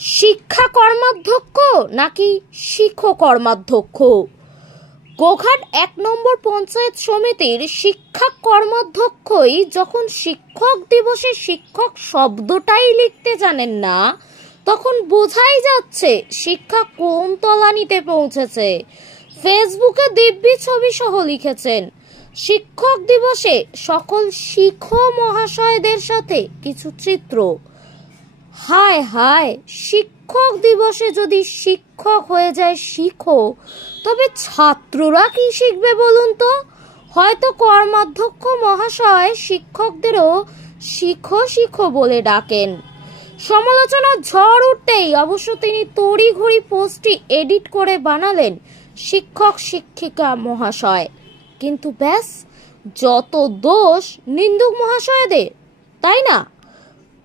শিক্ষা কর্মাধ্যক্ষ নাকি শিক্ষক কর্মাধ্যক্ষ? গোঘাট ১ নম্বর পঞ্চায়েত সমিতির শিক্ষা কর্মাধ্যক্ষই যখন শিক্ষক দিবসে শিক্ষক শব্দটাই লিখতে জানেন না, তখন বোঝাই যাচ্ছে শিক্ষা কোন তলানিতে পৌঁছেছে। ফেসবুকে দিব্যি ছবি সহ লিখেছেন, শিক্ষক দিবসে সকল শিক্ষক মহাশয়দের সাথে কিছু চিত্র। হায় হায়, শিক্ষক দিবসে যদি শিক্ষক হয়ে যায় শিখো, তবে ছাত্ররা কি শিখবে বলুন তো? হয়তো কর্মাধ্যক্ষ মহাশয় শিক্ষকদেরও শিখো শিখো বলে ডাকেন। সমালোচনার ঝড় উঠতেই অবশ্য তিনি তড়িঘড়ি পোস্টটি এডিট করে বানালেন শিক্ষক শিক্ষিকা মহাশয়। কিন্তু ব্যাস, যত দোষ নিন্দুক মহাশয়দের, তাই না?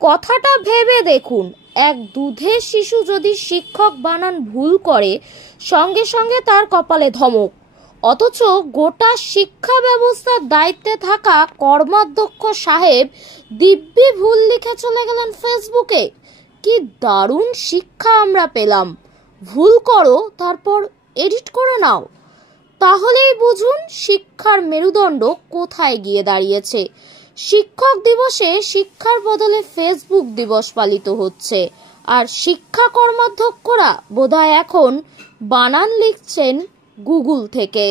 কথাটা ভেবে দেখুন, এক দুধের শিশু যদি শিক্ষক বানান ভুল করে, সঙ্গে সঙ্গে তার কপালে ধমক। অথচ গোটা শিক্ষা ব্যবস্থার দায়িত্বে থাকা কর্মাধ্যক্ষ সাহেব দিব্যি ভুল লিখে চলে গেলেন ফেসবুকে। কি দারুণ শিক্ষা আমরা পেলাম! ভুল করো, তারপর এডিট করে নাও। তাহলেই বুঝুন শিক্ষার মেরুদণ্ড কোথায় গিয়ে দাঁড়িয়েছে। শিক্ষক দিবসে শিক্ষার বদলে ফেসবুক দিবস পালিত হচ্ছে, আর শিক্ষা কর্মাধ্যক্ষরা বোধহয় এখন বানান লিখছেন গুগল থেকে।